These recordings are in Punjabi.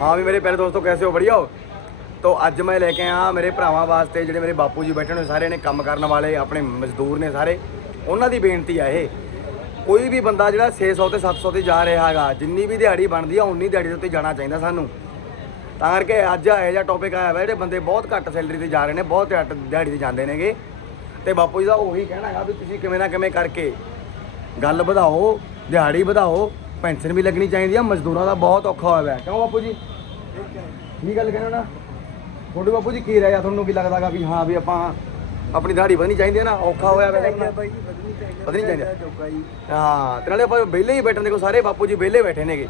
ਹਾਂ ਵੀ ਮੇਰੇ ਪਿਆਰੇ ਦੋਸਤੋ, ਕੈਸੇ ਹੋ? ਬੜੀਆ ਹੋ? ਤੋ ਅੱਜ ਮੈਂ ਲੈ ਕੇ ਆਇਆ ਮੇਰੇ ਭਰਾਵਾਂ ਵਾਸਤੇ ਜਿਹੜੇ ਮੇਰੇ ਬਾਪੂ ਜੀ ਬੈਠੇ ਨੇ ਸਾਰੇ ਨੇ ਕੰਮ ਕਰਨ ਵਾਲੇ, ਆਪਣੇ ਮਜ਼ਦੂਰ ਨੇ ਸਾਰੇ। ਉਹਨਾਂ ਦੀ ਬੇਨਤੀ ਆ ਇਹ। ਕੋਈ ਵੀ ਬੰਦਾ ਜਿਹੜਾ 600 ਤੇ 700 ਤੇ ਜਾ ਰਿਹਾ ਹੈਗਾ, ਜਿੰਨੀ ਵੀ ਦਿਹਾੜੀ ਬਣਦੀ ਆ, ਉਨੀ ਦਿਹਾੜੀ ਦੇ ਉੱਤੇ ਜਾਣਾ ਚਾਹੀਦਾ ਸਾਨੂੰ। ਤਾਂ ਕਰਕੇ ਅੱਜ ਇਹੋ ਜਿਹਾ ਟੌਪਿਕ ਆਇਆ ਵਾ, ਜਿਹੜੇ ਬੰਦੇ ਬਹੁਤ ਘੱਟ ਸੈਲਰੀ ਤੇ ਜਾ ਰਹੇ ਨੇ, ਬਹੁਤ ਘੱਟ ਦਿਹਾੜੀ ਤੇ ਜਾਂਦੇ ਨੇਗੇ। ਤੇ ਬਾਪੂ ਜੀ ਦਾ ਉਹੀ ਕਹਿਣਾ ਹੈਗਾ ਵੀ ਤੁਸੀਂ ਕਿਵੇਂ ਨਾ ਕਿਵੇਂ ਕਰਕੇ ਗੱਲ ਵਧਾਓ, ਦਿਹਾੜੀ ਵਧਾਓ। ਪੈਨਸ਼ਨ ਵੀ ਲੱਗਣੀ ਚਾਹੀਦੀ ਆ ਮਜ਼ਦੂਰਾਂ ਦਾ ਬਹੁਤ ਔਖਾ ਹੋਇਆ ਹੈ ਕਿਉਂ ਬਾਪੂ ਜੀ? ਕੀ ਗੱਲ ਕਹਿਣਾ ਨਾ? ਤੁਹਾਡੇ ਬਾਪੂ ਜੀ ਕੀ ਰਹਿਆ ਤੁਹਾਨੂੰ ਕੀ ਲੱਗਦਾਗਾ ਵੀ ਹਾਂ ਵੀ ਆਪਾਂ ਆਪਣੀ ਦਿਹਾੜੀ ਵਧਣੀ ਚਾਹੀਦੀ ਹੈ ਨਾ? ਔਖਾ ਹੋਇਆ ਹੋਇਆ ਬਾਈ ਜੀ ਵਧਣੀ ਚਾਹੀਦੀ ਜੀ। ਹਾਂ ਤੇ ਨਾਲੇ ਆਪਾਂ ਵਿਹਲੇ ਹੀ ਬੈਠੇ ਦੇਖੋ ਸਾਰੇ ਬਾਪੂ ਜੀ ਵਿਹਲੇ ਬੈਠੇ ਨੇਗੇ।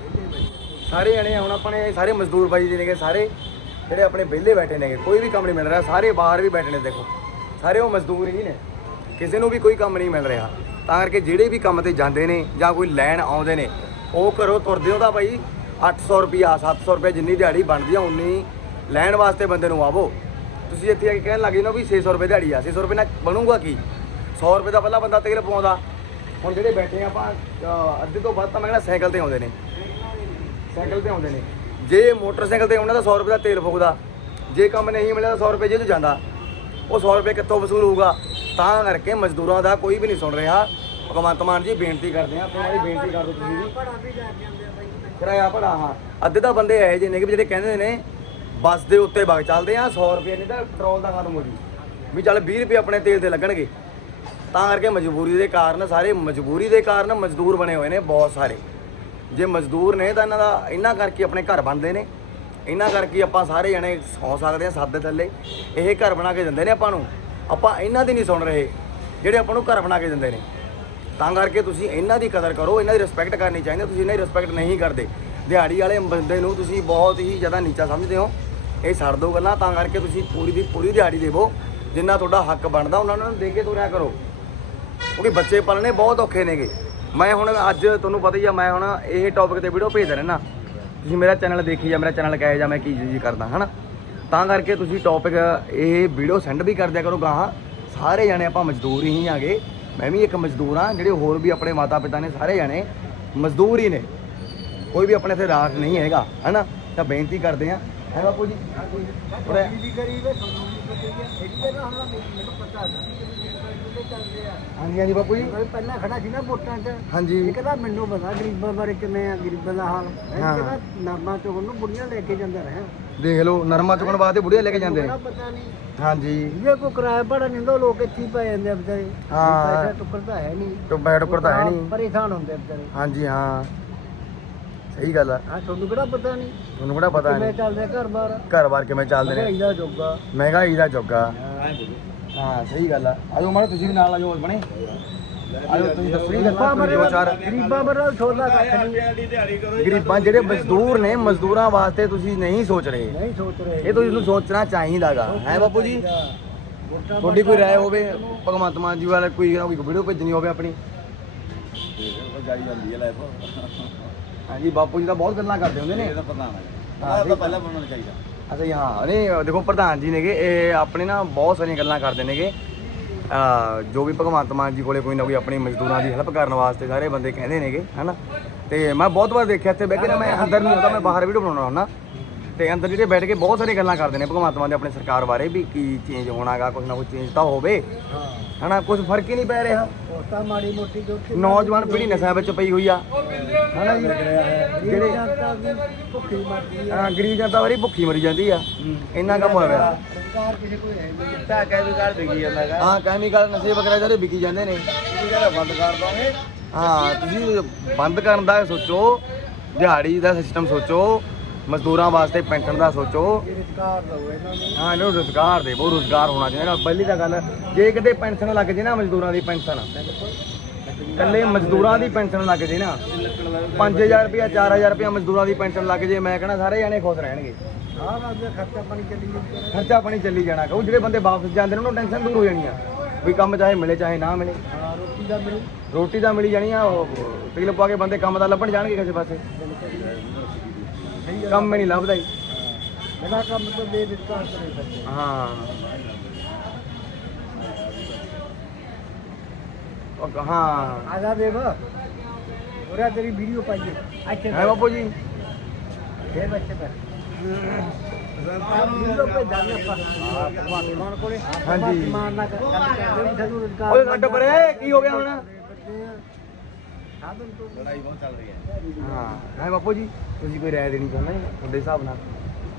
ਸਾਰੇ ਜਣੇ ਹੁਣ ਆਪਣੇ ਸਾਰੇ ਮਜ਼ਦੂਰ ਬਾਈ ਜੀ ਨੇਗੇ ਸਾਰੇ ਜਿਹੜੇ ਆਪਣੇ ਵਿਹਲੇ ਬੈਠੇ ਨੇਗੇ ਕੋਈ ਵੀ ਕੰਮ ਨਹੀਂ ਮਿਲ ਰਿਹਾ ਸਾਰੇ ਬਾਹਰ ਵੀ ਬੈਠੇ ਨੇ ਦੇਖੋ। ਸਾਰੇ ਉਹ ਮਜ਼ਦੂਰ ਹੀ ਨੇ ਕਿਸੇ ਨੂੰ ਵੀ ਕੋਈ ਕੰਮ ਨਹੀਂ ਮਿਲ ਰਿਹਾ। ਤਾਂ ਕਰਕੇ ਜਿਹੜੇ ਵੀ ਕੰਮ ਤੇ ਜਾਂਦੇ ਨੇ ਜਾਂ ਕੋਈ ਲੈਣ ਆਉਂਦੇ ਨੇ ਉਹ ਘਰੋਂ ਤੁਰਦੇ ਹੋ ਤਾਂ ਭਾਈ 800 ਰੁਪਿਆ 700 ਰੁਪਏ ਜਿੰਨੀ ਦਿਹਾੜੀ ਬਣਦੀ ਆ, ਉਨੀ ਲੈਣ ਵਾਸਤੇ ਬੰਦੇ ਨੂੰ ਆਵੋ। ਤੁਸੀਂ ਇੱਥੇ ਆ ਕੇ ਕਹਿਣ ਲੱਗੇ ਨਾ ਵੀ 600 ਰੁਪਏ ਦਿਹਾੜੀ ਆ 600 ਰੁਪਏ ਨਾਲ ਬਣੂਗਾ ਕੀ? 100 ਰੁਪਏ ਦਾ ਪਹਿਲਾਂ ਬੰਦਾ ਤੇਲ ਪਵਾਉਂਦਾ। ਹੁਣ ਜਿਹੜੇ ਬੈਠੇ ਆ, ਆਪਾਂ ਅੱਧੇ ਤੋਂ ਵੱਧ ਤਾਂ ਮੈਂ ਕਹਿੰਦਾ ਸਾਈਕਲ ਤੇ ਆਉਂਦੇ ਨੇ। ਸਾਈਕਲ ਤੇ ਆਉਂਦੇ ਨੇ। ਜੇ ਮੋਟਰਸਾਈਕਲ ਤੇ ਉਹਨਾਂ ਤਾਂ 100 ਰੁਪਏ ਦਾ ਤੇਲ ਫੂਕਦਾ। ਜੇ ਕੰਮ ਨਹੀਂ ਮਿਲਿਆ ਤਾਂ 100 ਰੁਪਏ ਜੇ ਤੋਂ ਜਾਂਦਾ। ਉਹ 100 ਰੁਪਏ ਕਿੱਥੋਂ ਵਸੂਲ ਹੋਊਗਾ? ਤਾਂ ਕਰਕੇ ਮਜ਼ਦੂਰਾਂ ਦਾ ਕੋਈ ਵੀ ਨਹੀਂ ਸੁਣ ਰਿਹਾ। ਭਗਵੰਤ ਮਾਨ ਜੀ, ਬੇਨਤੀ ਕਰਦੇ ਆ ਤੁਹਾਡੀ ਬੇਨਤੀ ਕਰ ਦਿਓ ਤੁਸੀਂ ਵੀ। ਪੜਾ ਵੀ ਲੈ ਕੇ ਆਉਂਦੇ ਆ ਬਾਈ ਜੀ ਕਿਰਾਇਆ ਭੜਾ, ਹਾਂ। ਅੱਧੇ ਤਾਂ ਬੰਦੇ ਇਹੋ ਜਿਹੇ ਨੇ ਕਿ ਵੀ ਜਿਹੜੇ ਕਹਿੰਦੇ ਨੇ, ਬੱਸ ਦੇ ਉੱਤੇ ਵਗ ਚੱਲਦੇ ਆ 100 ਰੁਪਏ ਨਹੀਂ ਤਾਂ ਪੈਟਰੋਲ ਦਾ ਖਤਮ ਹੋ ਜੂ। ਵੀ ਚੱਲ 20 ਰੁਪਏ ਆਪਣੇ ਤੇਲ ਤੇ ਲੱਗਣਗੇ। ਤਾਂ ਕਰਕੇ ਮਜਬੂਰੀ ਦੇ ਕਾਰਨ ਸਾਰੇ, ਮਜਬੂਰੀ ਦੇ ਕਾਰਨ ਮਜ਼ਦੂਰ ਬਣੇ ਹੋਏ ਨੇ ਬਹੁਤ ਸਾਰੇ। ਜੇ ਮਜ਼ਦੂਰ ਨੇ ਤਾਂ ਇਹਨਾਂ ਦਾ, ਇਹਨਾਂ ਕਰਕੇ ਆਪਣੇ ਘਰ ਬਣਦੇ ਨੇ। ਇਹਨਾਂ ਕਰਕੇ ਆਪਾਂ ਸਾਰੇ ਜਣੇ ਸੌ ਸਕਦੇ ਆ ਸੱਤ ਥੱਲੇ। ਇਹ ਘਰ ਬਣਾ ਕੇ ਦਿੰਦੇ ਨੇ ਆਪਾਂ ਨੂੰ। ਆਪਾਂ ਇਹਨਾਂ ਦੀ ਨਹੀਂ ਸੁਣ ਰਹੇ, ਜਿਹੜੇ ਆਪਾਂ ਨੂੰ ਘਰ ਬਣਾ ਕੇ ਦਿੰਦੇ ਨੇ। ਤਾਂ ਕਰਕੇ ਤੁਸੀਂ ਇਹਨਾਂ ਦੀ ਕਦਰ ਕਰੋ, ਇਹਨਾਂ ਦੀ ਰਿਸਪੈਕਟ ਕਰਨੀ ਚਾਹੀਦੀ, ਤੁਸੀਂ ਇਹਨਾਂ ਦੀ ਰਿਸਪੈਕਟ ਨਹੀਂ ਕਰਦੇ। ਦਿਹਾੜੀ ਵਾਲੇ ਬੰਦੇ ਨੂੰ ਤੁਸੀਂ ਬਹੁਤ ਹੀ ਜ਼ਿਆਦਾ ਨੀਚਾ ਸਮਝਦੇ ਹੋ। ਇਹ ਛੱਡ ਦਿਓ ਗੱਲਾਂ, ਤਾਂ ਕਰਕੇ ਤੁਸੀਂ ਪੂਰੀ ਦੀ ਪੂਰੀ ਦਿਹਾੜੀ ਦੇਵੋ। ਜਿੰਨਾ ਤੁਹਾਡਾ ਹੱਕ ਬਣਦਾ, ਉਹਨਾਂ ਨੂੰ ਦੇ ਕੇ ਤੁਰਿਆ ਕਰੋ। ਕਿਉਂਕਿ ਬੱਚੇ ਪਾਲਣੇ ਬਹੁਤ ਔਖੇ ਨੇਗੇ। ਮੈਂ ਹੁਣ ਅੱਜ ਤੁਹਾਨੂੰ ਪਤਾ ਹੀ ਆ, ਮੈਂ ਹੁਣ ਇਹ ਟੌਪਿਕ ਤੇ ਵੀਡੀਓ ਭੇਜਦਾ ਰਹਿਣਾ ਤੁਸੀਂ ਮੇਰਾ ਚੈਨਲ ਦੇਖੀ ਜਾ ਮੇਰਾ ਚੈਨਲ ਕਹੇ ਜਾਂ ਮੈਂ ਕੀ ਜੀ ਕਰਦਾ, ਹਨਾ? ਤਾਂ ਕਰਕੇ ਤੁਸੀਂ ਟੌਪਿਕ ਇਹ ਵੀਡੀਓ ਸੈਂਡ ਵੀ ਕਰ ਦਿਆ ਕਰੋ ਗਾਹਾਂ। ਸਾਰੇ ਜਾਣੇ ਆਪਾਂ ਮਜ਼ਦੂਰ ਹੀ ਆਗੇ। ਮੈਂ ਵੀ ਇੱਕ ਮਜ਼ਦੂਰ ਆ ਜਿਹੜੇ ਹੋਰ ਵੀ ਆਪਣੇ ਮਾਤਾ ਪਿਤਾ ਨੇ ਸਾਰੇ ਜਣੇ ਮਜ਼ਦੂਰ ਹੀ ਨੇ। ਕੋਈ ਵੀ ਆਪਣੇ ਇੱਥੇ ਰਾਜ ਨਹੀਂ ਹੈਗਾ ਹਨਾ? ਤਾਂ ਬੇਨਤੀ ਕਰਦੇ ਆ ਹੈ ਬਾਪੂ ਜੀ? ਵੀ ਗਰੀਬ ਹੈ? ਤੁਹਾਨੂੰ ਵੀ ਪਤਾ ਹੀ ਹੈ ਇਹਦੀ ਤਾਂ ਹੁਣ ਮੈਨੂੰ ਪਤਾ ਹੈ। ਕਿ ਚੱਲਦੇ ਆ। ਹਾਂਜੀ ਹਾਂਜੀ ਬਾਪੂ ਜੀ। ਮੈਂ ਪਹਿਲਾਂ ਖੜਾ ਸੀ ਨਾ ਵੋਟਾਂ 'ਚ। ਹਾਂਜੀ। ਇਹ ਕਹਿੰਦਾ ਮੈਨੂੰ ਪਤਾ ਗਰੀਬਾਂ ਬਾਰੇ ਕਿਵੇਂ ਆ ਗਰੀਬਾਂ ਦਾ ਹਾਲ। ਇਹ ਹਾਂ। ਕਹਿੰਦਾ ਨਰਮਾ ਤੋਂ ਉਹਨੂੰ ਬੁੜੀਆਂ ਲੈ ਕੇ ਜਾਂਦਾ ਰਿਹਾ। ਦੇਖ ਲਓ ਨਰਮਾ ਚੁਕਣ ਵਾਸਤੇ ਬੁੜੀਆਂ ਲੈ ਕੇ ਜਾਂਦੇ। ਨੇ ਮੈਨੂੰ ਪਤਾ ਨਹੀਂ ਹਾਂਜੀ। ਜੇ ਕੋਈ ਕਿਰਾਇਆ ਭਾੜਾ ਨਹੀਂ ਦੋ ਲੋਕ ਇੱਥੇ ਹੀ ਪੈ ਜਾਂਦੇ ਆ ਵਿਚਾਰੇ। ਹਾਂ। ਪੈਸਾ ਟੁੱਕਰਦਾ ਹੈ ਨਹੀਂ ਟੁੱਬਾ ਟੁੱਕਰ ਤਾਂ ਹੈ ਨਹੀਂ ਪਰੇਸ਼ਾਨ ਹੁੰਦੇ ਵਿਚਾਰੇ। ਹਾਂਜੀ ਹਾਂ। ਸਹੀ ਗੱਲ ਆ। ਆ ਤੁਹਾਨੂੰ ਕਿਹੜਾ ਪਤਾ ਨਹੀਂ ਤੁਹਾਨੂੰ ਕਿਹੜਾ ਪਤਾ ਕਿਵੇਂ ਨਹੀਂ ਚੱਲਦੇ ਘਰ ਬਾਰ ਘਰ-ਬਾਰ ਕਿਵੇਂ ਚੱਲਦੇ ਨੇ? ਮਹਿੰਗਾਈ ਦਾ ਜੋਗਾ ਮਹਿੰਗਾਈ ਦਾ ਚੁੱਕਾ ਹਾਂ ਸਹੀ ਗੱਲ ਆ। ਆਜੋ ਮਾੜਾ ਤੁਸੀਂ ਵੀ ਨਾਲ ਆਜੋ ਬਣੇ। ਆਜੋ ਤੁਸੀਂ ਦੱਸੋ ਜੀ। ਗਰੀਬਾਂ ਬਾਰੇ ਦੋ ਚਾਰ ਗਰੀਬਾਂ ਬਾਰੇ ਛੋਲਾ ਕੱਖ ਨਹੀਂ। ਗਰੀਬਾਂ ਜਿਹੜੇ ਮਜ਼ਦੂਰ ਨੇ ਮਜ਼ਦੂਰਾਂ ਵਾਸਤੇ ਤੁਸੀਂ ਨਹੀਂ ਸੋਚ ਰਹੇ। ਨਹੀਂ ਸੋਚ ਰਹੇ। ਇਹ ਤੁਸੀਂ ਨੂੰ ਸੋਚਣਾ ਚਾਹੀਦਾਗਾ। ਹੈ ਬਾਪੂ ਜੀ? ਵੋਟਾਂ ਤੁਹਾਡੀ ਕੋਈ ਰਾਏ ਹੋਵੇ ਭਗਵੰਤ ਮਾਨ ਜੀ ਵਾਲਾ ਕੋਈ ਕੋਈ ਵੀਡੀਓ ਭੇਜਣੀ ਹੋਵੇ ਆਪਣੀ? ਜਾਈ ਜਾਂਦੀ ਹੈ ਲਾਈਫ ਹਾਂਜੀ ਬਾਪੂ ਜੀ ਤਾਂ ਬਹੁਤ ਗੱਲਾਂ ਕਰਦੇ ਹੁੰਦੇ ਨੇ। ਇਹਦਾ ਪਤਾ ਨਹੀਂ ਹਾਂ, ਪਹਿਲਾਂ ਬਣਨਾ ਚਾਹੀਦਾ। ਅੱਛਾ ਜੀ, ਹਾਂ। ਨਹੀਂ, ਦੇਖੋ, ਪ੍ਰਧਾਨ ਜੀ ਨੇਗੇ, ਇਹ ਆਪਣੇ ਨਾ ਬਹੁਤ ਸਾਰੀਆਂ ਗੱਲਾਂ ਕਰਦੇ ਨੇਗੇ। ਜੋ ਵੀ ਭਗਵੰਤ ਮਾਨ ਜੀ ਕੋਲੇ ਕੋਈ ਨਾ ਕੋਈ ਆਪਣੀ ਮਜ਼ਦੂਰਾਂ ਦੀ ਹੈਲਪ ਕਰਨ ਵਾਸਤੇ ਸਾਰੇ ਬੰਦੇ ਕਹਿੰਦੇ ਨੇਗੇ, ਹਨਾ? ਤੇ ਮੈਂ ਬਹੁਤ ਵਾਰ ਦੇਖਿਆ ਇੱਥੇ ਬਹਿ ਕੇ, ਨਾ ਮੈਂ ਅੰਦਰ ਨਹੀਂ ਹੁੰਦਾ, ਮੈਂ ਬਾਹਰ ਵੀਡੀਓ ਬਣਾਉਣਾ ਹੁੰਦਾ। ਤੇ ਅੰਦਰ ਜਿਹੜੇ ਬੈਠ ਕੇ ਬਹੁਤ ਸਾਰੀਆਂ ਗੱਲਾਂ ਕਰਦੇ ਨੇ ਭਗਵੰਤ ਮਾਨ ਦੇ ਆਪਣੀ ਸਰਕਾਰ ਬਾਰੇ ਵੀ ਕੀ ਚੇਂਜ ਹੋਣਾਗਾ ਕੁਝ ਨਾ ਕੁਝ ਚੇਂਜ ਤਾਂ ਹੋਵੇ। ਹਾਂ। ਹਨਾ ਕੁਝ ਫ਼ਰਕ ਹੀ ਨਹੀਂ ਪੈ ਰਿਹਾ। ਵੋਟਾਂ ਮਾੜੀ ਮੋਟੀ ਜੋ ਨੌਜਵਾਨ ਪੀੜ੍ਹੀ ਨਸ਼ਿਆਂ ਵਿੱਚ ਪਈ ਹੋਈ ਆ। ਹਨਾ ਜੀ। ਜਿਹੜੇ ਜਿਹੜੇ ਭੁੱਖੀ ਮਰਦੀ ਆ। ਗਰੀਬ ਜਨਤਾ ਵਾਰੀ ਭੁੱਖੀ ਮਰੀ ਜਾਂਦੀ ਆ। ਇੰਨਾ ਕੰਮ ਹੋਇਆ ਹੋਇਆ। ਸਰਕਾਰ ਕਿਸੇ ਕੋਈ ਹੈ ਨਹੀਂ। ਤਾਂ ਕੈਮੀਕਲ ਵਿਕੀ ਜਾਂਦਾਗਾ। ਹਾਂ ਕੈਮੀਕਲ ਨਸ਼ੇ ਵਗੈਰਾ ਜਿਹੜੇ ਵਿਕੀ ਜਾਂਦੇ ਨੇ। ਇਹ ਕਹਿੰਦਾ ਬੰਦ ਕਰ ਦੋਗੇ। ਹਾਂ ਤੁਸੀਂ ਬੰਦ ਕਰਨ ਦਾ ਸੋਚੋ। ਦਿਹਾੜੀ ਦਾ ਸਿਸਟਮ ਸੋਚੋ। ਮਜ਼ਦੂਰਾਂ ਵਾਸਤੇ ਪੈਨਸ਼ਨ ਦਾ ਸੋਚੋ। ਦਓ ਇਹਨਾਂ ਨੂੰ। ਹਾਂ ਰੁਜ਼ਗਾਰ ਦੇ ਬਹੁਤ ਰੁਜ਼ਗਾਰ ਹੋਣਾ ਚਾਹੀਦਾ। ਪਹਿਲੀ ਤਾਂ ਗੱਲ ਜੇ ਕਿਤੇ ਪੈਨਸ਼ਨ ਲੱਗ ਜੇ ਨਾ ਮਜ਼ਦੂਰਾਂ ਦੀ ਪੈਨਸ਼ਨ ਇਕੱਲੇ ਮਜ਼ਦੂਰਾਂ ਦੀ ਪੈਨਸ਼ਨ ਲੱਗ ਜੇ ਨਾ 5000 ਰੁਪਇਆ 4000 ਰੁਪਇਆ ਮਜ਼ਦੂਰਾਂ ਦੀ ਪੈਨਸ਼ਨ ਲੱਗ ਜੇ ਮੈਂ ਕਹਿੰਦਾ ਸਾਰੇ ਜਾਣੇ ਖੁਸ਼ ਰਹਿਣਗੇ। ਦਾ ਖਰਚਾ ਪਾਣੀ ਚੱਲੀ ਜਾਂਦਾ ਖਰਚਾ ਪਾਣੀ ਚੱਲੀ ਜਾਣਾ ਕਹੋ ਜਿਹੜੇ ਬੰਦੇ ਵਾਪਸ ਜਾਂਦੇ ਨੇ ਉਹਨਾਂ ਨੂੰ ਟੈਨਸ਼ਨ ਦੂਰ ਹੋ ਜਾਣੀ ਆ। ਵੀ ਕੰਮ ਚਾਹੇ ਮਿਲੇ ਚਾਹੇ ਨਾ ਮਿਲੇ। ਹਾਂ ਰੋਟੀ ਦਾ ਮਿਲ। ਰੋਟੀ ਤਾਂ ਮਿਲੀ ਜਾਣੀ ਆ ਉਹ ਤੇਲ ਪਾ ਕੇ ਬੰਦੇ ਕੰਮ ਤਾਂ ਲੱਭਣ ਜਾਣਗੇ ਕਿਸੇ ਪਾਸੇ। ਕੰਮ ਨਹੀਂ ਲੱਭਦਾ ਹੀ ਬਿਨਾ ਕੰਮ ਤੋਂ ਬੇਰੁਜ਼ਗਾਰ ਕਰੇ ਬੱਚੇ ਹਾਂ। ਉਹ ਹਾਂ। ਆਜਾ ਦੇਵ ਉਰੇ ਤੇਰੀ ਵੀਡੀਓ ਪਾਈਏ ਅੱਛੇ ਹੈ ਬਾਪੂ ਜੀ। ਫੇਰ ਬੱਚੇ ਪਰ ਹਾਂਜੀ। ਸਾਨੂੰ ਰੁਜ਼ਗਾਰ ਓਏ ਛੱਡ ਪਰੇ ਕੀ ਹੋ ਗਿਆ ਹੁਣ? ਲੜਾਈ ਬਹੁਤ ਚੱਲ ਰਹੀ ਹੈ। ਹਾਂ। ਹੈ ਬਾਪੂ ਜੀ ਤੁਸੀਂ ਕੋਈ ਰਾਏ ਦੇਣੀ ਚਾਹੁੰਦੇ ਹੋ ਤੁਹਾਡੇ ਹਿਸਾਬ ਨਾਲ?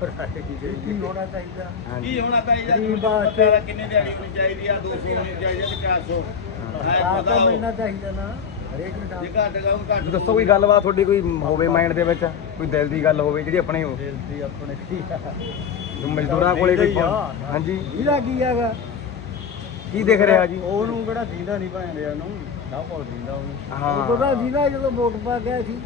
ਕੀ ਹੋਣਾ ਚਾਹੀਦਾ? ਕੀ ਹੋਣਾ ਚਾਹੀਦਾ? ਵਾਸਤੇ। ਪਤਾ ਕਿੰਨੇ ਦਿਹਾੜੀ ਹੋਣੀ ਚਾਹੀਦੀ ਆ? 200 ਹੋਣੀ ਚਾਹੀਦੀ ਆ ਕਿ 400 ਹਾਂ। ਪਤਾ ਤਾਂ ਹੋ। ਮਿਲਣਾ ਚਾਹੀਦਾ ਨਾ ਹਰੇਕ ਨੂੰ ਜੇ ਘੱਟ ਗਾਉਂ ਘੱਟ ਤੁਸੀਂ ਦੱਸੋ ਕੋਈ ਗੱਲਬਾਤ ਤੁਹਾਡੀ ਕੋਈ ਹੋਵੇ ਮਾਈਂਡ ਦੇ ਵਿੱਚ? ਕੋਈ ਦਿਲ ਦੀ ਗੱਲ ਹੋਵੇ ਜਿਹੜੀ ਆਪਣੇ ਦਿਲ ਦੀ ਆਪਣੇ ਕੀ ਆ। ਮਜ਼ਦੂਰਾਂ ਕੋਲੇ ਕੋਈ। ਹਾਂਜੀ। ਇਹਦਾ ਕੀ ਹੈਗਾ ਕੀ ਦਿਖ ਰਿਹਾ ਜੀ? ਉਹਨੂੰ ਕਿਹੜਾ ਦੀਦਾ ਨਹੀਂ ਭਾਂਦੇ ਉਹਨੂੰ। ਨਾ ਕੋਲ ਹਾਂ। ਜਦੋਂ ਵੋਟ ਪਾ ਗਿਆ ਸੀ।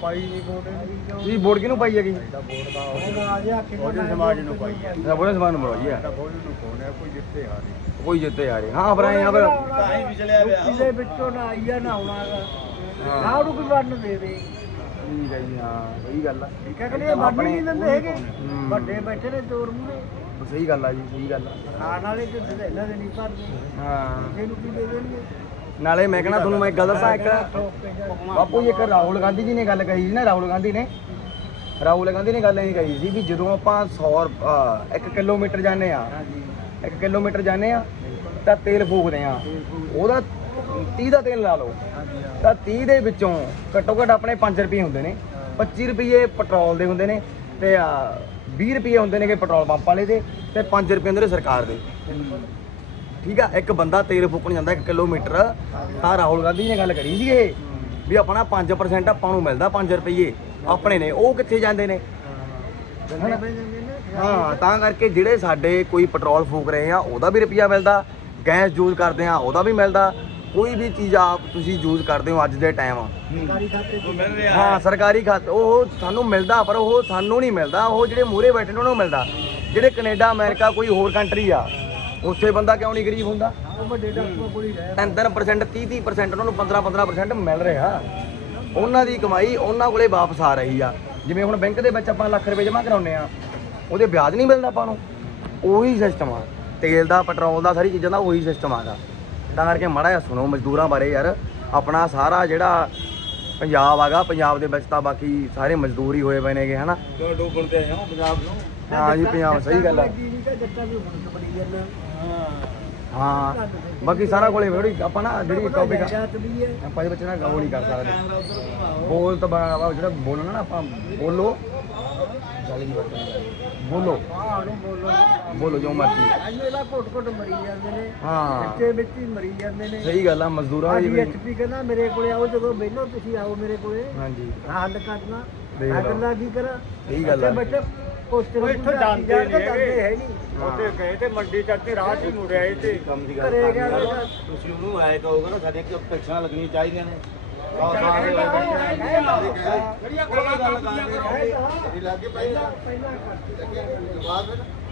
ਪਾਈ ਨਹੀਂ ਵੋਟ ਤੁਸੀਂ ਵੋਟ ਕਿਹਨੂੰ ਪਾਈ ਹੈਗੀ? ਇਹਦਾ ਵੋਟ ਦਾ ਉਹ ਆ ਕਿ ਸਮਾਜ ਨੂੰ ਪਾਈ ਹੈ। ਸਭੋਲੇ ਸਮਾਨ ਨੂੰ ਪਾਈ ਹੈ। ਬੋਲ ਨੂੰ ਕੋਣ ਹੈ ਕੋਈ ਜਿੱਤੇ ਹਾਰੇ ਕੋਈ ਜਿੱਤੇ ਆ ਰਹੇ ਹਾਂ ਪਰ ਐਂ ਆ ਫਿਰ ਤਾਂ ਹੀ ਵਿਚਲਿਆ ਪਿਆ। ਇਹਦੇ ਵਿੱਚੋਂ ਨਾ ਆਈਆ ਨਾ ਆਉਣਾਗਾ ਹਾਂ। ਨਾ ਉਹਨੂੰ ਕੋਈ ਵੰਡ ਦੇ ਦੇ। ਠੀਕ ਹੈ ਜੀ ਹਾਂ ਸਹੀ ਗੱਲ ਆ। ਠੀਕ ਹੈ ਕਿ ਨਹੀਂ ਵੰਡ ਹੀ ਨਹੀਂ ਦਿੰਦੇ ਹੈਗੇ। ਹੂੰ। ਵੱਡੇ ਬੈਠੇ ਨੇ ਚੋਰ ਮੂਰੇ ਸਹੀ ਗੱਲ ਆ ਜੀ ਸਹੀ ਗੱਲ ਆ। ਖਾਣ ਵਾਲੇ ਤੇ ਇਹਨਾਂ ਦੇ ਨਹੀਂ ਭਰਦੇ। ਹਾਂ। ਕਿਸੇ ਨੂੰ ਕੀ ਦੇ ਦੇਣਗੇ? ਨਾਲੇ ਮੈਂ ਕਹਿਣਾ ਤੁਹਾਨੂੰ ਮੈਂ ਇੱਕ ਗੱਲ ਦੱਸਾਂ, ਇੱਕ ਬਾਪੂ ਜੀ, ਇੱਕ ਰਾਹੁਲ ਗਾਂਧੀ ਜੀ ਨੇ ਗੱਲ ਕਹੀ ਸੀ ਨਾ, ਰਾਹੁਲ ਗਾਂਧੀ ਨੇ। ਰਾਹੁਲ ਗਾਂਧੀ ਨੇ ਗੱਲ ਇਹ ਕਹੀ ਸੀ ਵੀ ਜਦੋਂ ਆਪਾਂ 100 1 ਕਿਲੋਮੀਟਰ ਜਾਂਦੇ ਆ ਹਾਂਜੀ 1 ਕਿਲੋਮੀਟਰ ਜਾਂਦੇ ਆ ਤਾਂ ਤੇਲ ਫੂਕਦੇ ਆ ਉਹਦਾ 30 ਦਾ ਤੇਲ ਲਾ ਲਓ। ਤਾਂ 30 ਦੇ ਵਿੱਚੋਂ ਘੱਟੋ ਘੱਟ ਆਪਣੇ 5 ਰੁਪਏ ਹੁੰਦੇ ਨੇ। 25 ਰੁਪਏ ਪੈਟਰੋਲ ਦੇ ਹੁੰਦੇ ਨੇ ਤੇ ਆ 20 ਰੁਪਏ ਹੁੰਦੇ ਨੇਗੇ ਪੈਟਰੋਲ ਪੰਪ ਵਾਲੇ ਦੇ ਤੇ 5 ਰੁਪਏ ਹੁੰਦੇ ਨੇ ਸਰਕਾਰ ਦੇ। ਠੀਕ ਆ? ਇੱਕ ਬੰਦਾ ਤੇਲ ਫੂਕਣ ਜਾਂਦਾ 1 ਕਿਲੋਮੀਟਰ। ਤਾਂ ਰਾਹੁਲ ਗਾਂਧੀ ਨੇ ਗੱਲ ਕਰੀ ਸੀ ਇਹ, ਵੀ ਆਪਣਾ 5% ਆਪਾਂ ਨੂੰ ਮਿਲਦਾ 5 ਰੁਪਏ ਆਪਣੇ ਨੇ। ਉਹ ਕਿੱਥੇ ਜਾਂਦੇ ਨੇ? ਹਾਂ, ਤਾਂ ਕਰਕੇ ਜਿਹੜੇ ਸਾਡੇ ਕੋਈ ਪੈਟਰੋਲ ਫੂਕ ਰਹੇ ਆ, ਉਹਦਾ ਵੀ ਰੁਪਿਆ ਮਿਲਦਾ। ਗੈਸ ਯੂਜ਼ ਕਰਦੇ ਆ, ਉਹਦਾ ਵੀ ਮਿਲਦਾ। ਕੋਈ ਵੀ ਚੀਜ਼ ਆਪ ਤੁਸੀਂ ਯੂਜ਼ ਕਰਦੇ ਹੋ ਅੱਜ ਦੇ ਟਾਈਮ। ਹਾਂ, ਸਰਕਾਰੀ ਖਾਤੇ, ਉਹ ਸਾਨੂੰ ਮਿਲਦਾ, ਪਰ ਉਹ ਸਾਨੂੰ ਨਹੀਂ ਮਿਲਦਾ। ਉਹ ਜਿਹੜੇ ਮੂਹਰੇ ਬੈਠੇ ਨੇ, ਉਹਨਾਂ ਨੂੰ ਮਿਲਦਾ। ਜਿਹੜੇ ਕੈਨੇਡਾ, ਅਮਰੀਕਾ, ਕੋਈ ਹੋਰ ਕੰਟਰੀ ਆ ਉੱਥੇ ਬੰਦਾ ਕਿਉਂ ਨਹੀਂ ਗਰੀਬ ਹੁੰਦਾ? ਉਹ ਵੱਡੇ ਡਾਕਟਰ ਕੋਲ ਹੀ ਰਹਿ 3-3% 30-30% ਉਹਨਾਂ ਨੂੰ 15-15% ਮਿਲ ਰਿਹਾ। ਉਹਨਾਂ ਦੀ ਕਮਾਈ ਉਹਨਾਂ ਕੋਲੇ ਵਾਪਸ ਆ ਰਹੀ ਆ। ਜਿਵੇਂ ਹੁਣ ਬੈਂਕ ਦੇ ਵਿੱਚ ਆਪਾਂ ਲੱਖ ਰੁਪਏ ਜਮ੍ਹਾਂ ਕਰਾਉਂਦੇ ਆ ਉਹਦੇ ਵਿਆਜ ਨਹੀਂ ਮਿਲਦਾ ਆਪਾਂ ਨੂੰ। ਉਹੀ ਸਿਸਟਮ ਆ। ਤੇਲ ਦਾ ਪੈਟਰੋਲ ਦਾ ਸਾਰੀ ਚੀਜ਼ਾਂ ਦਾ ਉਹੀ ਸਿਸਟਮ ਆਗਾ ਤਾਂ ਕਰਕੇ ਮਾੜਾ ਜਿਹਾ ਸੁਣੋ ਮਜ਼ਦੂਰਾਂ ਬਾਰੇ ਯਾਰ। ਆਪਣਾ ਸਾਰਾ ਜਿਹੜਾ ਪੰਜਾਬ ਆਗਾ ਪੰਜਾਬ ਦੇ ਵਿੱਚ ਤਾਂ ਬਾਕੀ ਸਾਰੇ ਮਜ਼ਦੂਰ ਹੀ ਹੋਏ ਪਏ ਨੇਗੇ ਹਨਾ? ਡੋਬਣ ਤੇ ਆਇਆ ਪੰਜਾਬ ਨੂੰ? ਹਾਂ ਜੀ ਪੰਜਾਬ ਸਹੀ ਗੱਲ ਆ। ਬੜੀ ਹਾਂ। ਬਾਕੀ ਸਾਰਾ ਕੋਲੇ ਥੋੜੀ ਆਪਾਂ ਨਾ ਜਿਹੜੀ ਟੌਪਿਕ ਆਪਾਂ ਇਹਦੇ ਵਿੱਚ ਨਾ ਉਹ ਨਹੀਂ ਕਰ ਸਕਦੇ। ਬੋਲ ਤਾਂ ਬਾ- ਜਿਹੜਾ ਬੋਲਣਾ ਨਾ ਆਪਾਂ ਬੋਲੋ। ਗੱਲ ਨਹੀਂ ਕਰਨੀ। ਬੋਲੋ। ਆਹ ਨੂੰ ਬੋਲੋ ਬੋਲੋ ਜੋ ਮਰਜ਼ੀ। ਅੰਨੇ ਦਾ ਘੁੱਟ ਘੁੱਟ ਮਰੀ ਜਾਂਦੇ ਨੇ। ਹਾਂ। ਬੱਚੇ ਵਿੱਚ ਹੀ ਮਰੀ ਜਾਂਦੇ ਨੇ। ਸਹੀ ਗੱਲ ਆ ਮਜ਼ਦੂਰਾਂ ਦੀ ਅੱਜ ਵੀ। ਐਚਪੀ ਕਹਿੰਦਾ ਮੇਰੇ ਕੋਲੇ ਆਓ ਜਦੋਂ ਬੈਠੋ ਤੁਸੀਂ ਆਓ ਮੇਰੇ ਕੋਲੇ। ਹਾਂਜੀ। ਹੱਲ ਕਰਨਾ। ਦੇਖ ਮੈਂ ਲਓ। ਗੱਲਾਂ ਕੀ ਕਰਾਂ? ਸਹੀ ਗੱਲ ਆ। ਇੱਥੇ ਬੱਚੇ ਪੋਸਟਰ ਉਹ ਇੱਥੋਂ ਜਾਂਦੇ ਨਹੀਂ ਹੈਗੇ। ਹੈ ਨਹੀਂ ਉੱਥੇ ਗਏ ਤੇ ਮੰਡੀ ਚੱਕ ਕੇ ਰਾਹ 'ਚ ਹੀ ਮੁੜਿਆ ਇਹ ਤੇ। ਕੰਮ ਦੀ ਗੱਲ ਕਰਨੀ ਆ। ਤਾਂ- ਤੁਸੀਂ ਉਹਨੂੰ ਆਏ ਕਹੋਗੇ ਨਾ ਸਾਡੇ ਕਿ ਪੈਨਸ਼ਨਾਂ ਲੱਗਣੀਆਂ ਚਾਹੀਦੀਆਂ ਨੇ। ਜਿਹੜੀਆਂ ਗੱਲਾਂ ਕਰਦੀਆਂ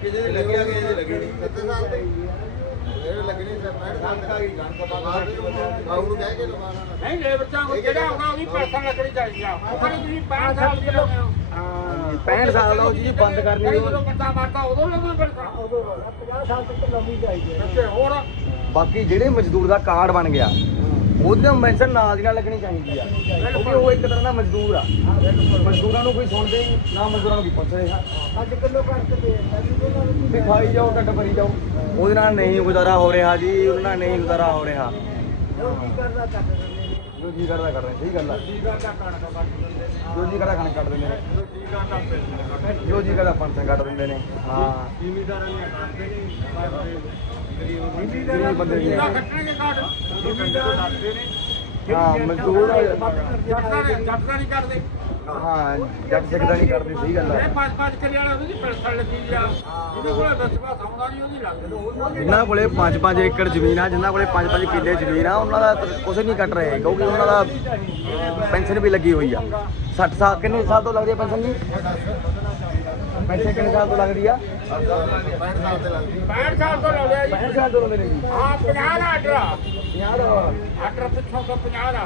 ਕਿਸੇ ਦੇ ਲੱਗਿਆ ਕਿਸੇ ਦੇ ਲੱਗੇ ਨਹੀਂ। ਨਹੀਂ ਲੈ ਬੱਚਾ ਉਹ ਜਿਹੜਾ ਆਉਣਾ ਉਹਦੀ ਪੈਸਾ ਲੱਗਣੀ ਚਾਹੀਦੀ ਆ। ਉਹ ਕਹਿੰਦੇ ਤੁਸੀਂ 65 ਸਾਲ ਦੇ ਹੋ। 65 ਸਾਲ ਦਾ ਉਹ ਚੀਜ਼ ਬੰਦ ਕਰਨੀ ਜਦੋਂ ਉਹ- ਬੰਦਾ ਮਰਦਾ ਉਦੋਂ ਲੱਗਣਾ ਪੈਸਾ ਉਦੋਂ 50 ਸਾਲ ਤੱਕ ਲੰਬੀ ਚਾਹੀਦੀ ਹੈ ਹੋਰ? ਬਾਕੀ ਜਿਹੜੇ ਮਜ਼ਦੂਰ ਦਾ ਕਾਰਡ ਬਣ ਗਿਆ ਉਹਦੇ ਮੈਂਸ਼ਨ ਨਾਲ ਦੀ ਨਾਲ ਲੱਗਣੀ ਚਾਹੀਦੀ ਆ। ਕਿਉਂਕਿ ਉਹ ਇੱਕ ਤਰ੍ਹਾਂ ਦਾ ਮਜ਼ਦੂਰ ਆ। ਮਜ਼ਦੂਰਾਂ ਨੂੰ ਕੋਈ ਸੁਣਦੇ ਹੀ ਨਹੀਂ, ਨਾ ਮਜ਼ਦੂਰਾਂ ਨੂੰ ਕੋਈ ਪੁੱਛਦੇ ਆ। ਅੱਜ ਕਿਲੋ ਕੱਟ ਦੇ ਵੀ ਖਾਈ ਜਾਓ ਢੱਡ ਭਰੀ ਜਾਓ। ਉਹਦੇ ਨਾਲ ਨਹੀਂ ਗੁਜ਼ਾਰਾ ਹੋ ਰਿਹਾ ਜੀ ਉਹਦੇ ਨਾਲ ਨਹੀਂ ਗੁਜ਼ਾਰਾ ਹੋ ਰਿਹਾ। ਜੋ ਕੀ ਕਰਦਾ ਨੇ? ਜੋ ਜੀ ਕਰਦਾ ਕਰ ਰਹੇ ਸਹੀ ਗੱਲ ਆ। ਜੀਗਾ ਦਾ ਕਣਕ ਕੱਟ ਦਿੰਦੇ ਨੇ। ਜੋ ਜੀ ਕਰਦਾ ਖਾਣ ਕੱਢ ਦਿੰਦੇ ਨੇ। ਜੀਗਾ ਦਾ ਪੈਸੇ ਕੱਟ ਜੋ ਜੀ ਕਰਦਾ ਪੰਜ ਕੱਢ ਦਿੰਦੇ ਨੇ। ਹਾਂ। ਜ਼ਿਮੀਦਾਰਾਂ ਨੇ ਕੱਟਦੇ ਨਹੀਂ ਗਰੀਬ ਬੰਦੇ ਜੀਗਾ ਕੱਟਣਗੇ ਕਾਟ। ਜ਼ਿਮੀਦਾਰ ਕੱਟਦੇ ਨੇ ਹਾਂ ਮਜ਼ਦੂਰ ਨੇ ਜੱਟਾਂ ਨਹੀਂ ਕਰਦੇ ਹਾਂ ਜੱਟ ਸਿੱਖਦਾ ਨਹੀਂ ਕਰਦੇ ਸਹੀ ਗੱਲ ਇਹ ਆ ਪੰਜ ਪੰਜ ਕਿੱਲੇ ਵਾਲਾ ਉਹਦੀ ਪੈਸਾ ਲੱਗੀ ਆ। ਜਿਹਦੇ ਕੋਲ ਦਸਵਾ ਸੌਂਦਾ ਨਹੀਂ ਉਹਦੀ ਲੱਗਦੀ ਜਿਨ੍ਹਾਂ ਕੋਲੇ 5-5 ਏਕੜ ਜ਼ਮੀਨ ਆ ਜਿਨ੍ਹਾਂ ਕੋਲੇ 5-5 ਕਿੱਲੇ ਜ਼ਮੀਨ ਆ ਉਹਨਾਂ ਦਾ ਕੁਝ ਨਹੀਂ ਕੱਟ ਰਹੇ ਕਿਉਂਕਿ ਉਹਨਾਂ ਦਾ ਪੈਨਸ਼ਨ ਵੀ ਲੱਗੀ ਹੋਈ ਆ। 60 ਸਾਲ ਕਿੰਨੇ ਸਾਲ ਤੋਂ ਲੱਗਦੀ ਆ ਪੈਨਸ਼ਨ ਜੀ? ਪੈਨਸ਼ਨ ਕਿੰਨੇ ਸਾਲ ਤੋਂ ਲੱਗਦੀ ਆ? 65 ਸਾਲ ਤੋਂ ਲਾ ਲਿਆ ਜੀ। 65 ਸਾਲ ਤੋਂ ਲੱਗਦੇ ਨੇ ਜੀ। ਹਾਂ 50 ਦਾ ਆਰਡਰ ਆ। 50 ਦਾ। ਆਰਡਰ ਪਿੱਛੋਂ ਤੋਂ 50 ਦਾ।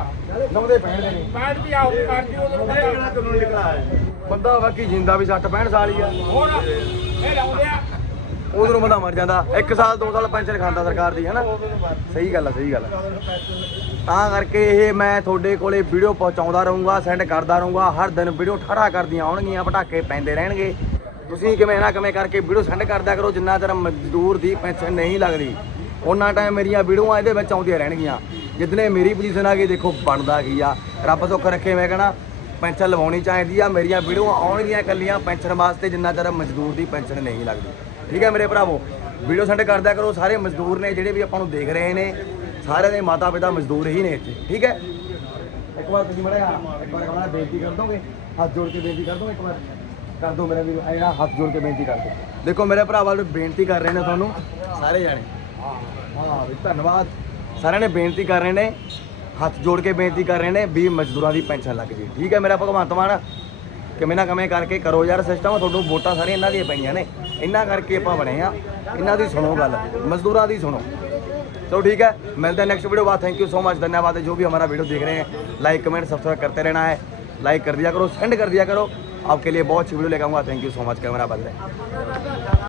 ਨੌਦੇ 65 ਦੇ ਨੇ। ਬਾਅਦ ਵੀ ਆਉ ਕਰਦੀ ਉਦੋਂ ਕਿਹੜਾ ਕਾਨੂੰਨ ਨਿਕਲਾ ਹੈ? ਬੰਦਾ ਬਾਕੀ ਜਿੰਦਾ ਵੀ 60 65 ਸਾਲ ਹੀ ਆ। ਹੁਣ ਇਹ ਲਾਉਂਦੇ ਆ। ਬੰਦਾ ਮਰ ਜਾਂਦਾ। 1 ਸਾਲ 2 ਸਾਲ ਪੈਨਸ਼ਨ ਖਾਂਦਾ ਸਰਕਾਰ ਦੀ ਹੈਨਾ? ਸਹੀ ਗੱਲ ਆ ਸਹੀ ਗੱਲ ਆ। ਤਾਂ ਕਰਕੇ ਇਹ ਮੈਂ ਤੁਹਾਡੇ ਕੋਲੇ ਵੀਡੀਓ ਪਹੁੰਚਾਉਂਦਾ ਰਹੂੰਗਾ ਸੈਂਡ ਕਰਦਾ ਰਹੂੰਗਾ। ਹਰ ਦਿਨ ਵੀਡੀਓ ਠਾਰਾ ਕਰਦੀਆਂ ਆਉਣਗੀਆਂ ਪਟਾਕੇ ਪੈਂਦੇ ਰਹਿਣਗੇ। ਤੁਸੀਂ ਕਿਵੇਂ ਨਾ ਕਿਵੇਂ ਕਰਕੇ ਵੀਡੀਓ ਸੈਂਡ ਕਰਦਿਆ ਕਰੋ, ਜਿੰਨਾ ਚਿਰ ਮਜ਼ਦੂਰ ਦੀ ਪੈਨਸ਼ਨ ਨਹੀਂ ਲੱਗਦੀ ਉਹਨਾਂ ਟਾਈਮ ਮੇਰੀਆਂ ਵੀਡੀਓਆਂ ਇਹਦੇ ਵਿੱਚ ਆਉਂਦੀਆਂ ਰਹਿਣਗੀਆਂ। ਜਿੱਦਨੇ ਮੇਰੀ ਪੋਜੀਸ਼ਨ ਆ ਗਈ, ਦੇਖੋ ਬਣਦਾ ਕੀ ਆ। ਰੱਬ ਸੁੱਖ ਰੱਖੇ, ਮੈਂ ਕਹਣਾ, ਪੈਨਸ਼ਨ ਲਵਾਉਣੀ ਚਾਹੀਦੀ ਆ, ਮੇਰੀਆਂ ਵੀਡੀਓਆਂ ਆਉਣਗੀਆਂ ਇਕੱਲੀਆਂ ਪੈਨਸ਼ਨ ਵਾਸਤੇ, ਜਿੰਨਾ ਚਿਰ ਮਜ਼ਦੂਰ ਦੀ ਪੈਨਸ਼ਨ ਨਹੀਂ ਲੱਗਦੀ। ਠੀਕ ਹੈ ਮੇਰੇ ਭਰਾਵੋ, ਵੀਡੀਓ ਸੈਂਡ ਕਰਦਿਆ ਕਰੋ, ਸਾਰੇ ਮਜ਼ਦੂਰ ਨੇ ਜਿਹੜੇ ਵੀ ਆਪਾਂ ਨੂੰ ਦੇਖ ਰਹੇ ਨੇ, ਸਾਰਿਆਂ ਦੇ ਮਾਤਾ ਪਿਤਾ ਮਜ਼ਦੂਰ ਹੀ ਨੇ ਇੱਥੇ, ਠੀਕ ਹੈ? ਇੱਕ ਵਾਰ ਤੁਸੀਂ ਮੜਿਆ, ਇੱਕ ਵਾਰ ਕਹਣਾ ਬੇਨਤੀ ਕਰ ਦੋਗੇ? ਹੱਥ ਜੋੜ ਕੇ ਬੇਨਤੀ ਕਰ ਦੋਗੇ ਇੱਕ ਵਾਰ? ਕਰ ਦੋ ਮੇਰਾ ਵੀਰ ਐਨਾ ਹੱਥ ਜੋੜ ਕੇ ਬੇਨਤੀ ਕਰ ਦੋ ਦੇਖੋ ਮੇਰੇ ਭਰਾ ਵੱਲ ਬੇਨਤੀ ਕਰ ਰਹੇ ਨੇ ਤੁਹਾਨੂੰ ਸਾਰੇ ਜਾਣੇ ਹਾਂ ਵੀ ਧੰਨਵਾਦ ਸਾਰਿਆਂ ਨੇ ਬੇਨਤੀ ਕਰ ਰਹੇ ਨੇ ਹੱਥ ਜੋੜ ਕੇ ਬੇਨਤੀ ਕਰ ਰਹੇ ਨੇ ਵੀ ਮਜ਼ਦੂਰਾਂ ਦੀ ਪੈਨਸ਼ਨ ਲੱਗ ਜੇ ਠੀਕ ਹੈ ਮੇਰਾ ਭਗਵੰਤ ਮਾਨ ਕਿਵੇਂ ਨਾ ਕਿਵੇਂ ਕਰਕੇ ਕਰੋ ਯਾਰ ਸਿਸਟਮ ਤੁਹਾਨੂੰ ਵੋਟਾਂ ਸਾਰੀਆਂ ਇਹਨਾਂ ਦੀਆਂ ਪਈਆਂ ਨੇ ਇਹਨਾਂ ਕਰਕੇ ਆਪਾਂ ਬਣੇ ਆ ਇਹਨਾਂ ਦੀ ਸੁਣੋ ਗੱਲ ਮਜ਼ਦੂਰਾਂ ਦੀ ਸੁਣੋ तो ठीक है मिलते हैं नेक्स्ट वीडियो बाद थैंक यू सो मच धन्यवाद है जो भी हमारा वीडियो देख रहे हैं लाइक कमेंट सब्सक्राइब करते रहना है लाइक कर दिया करो सेंड कर दिया करो आपके लिए बहुत अच्छी वीडियो लेकर आऊँगा thank you so much camera बंद है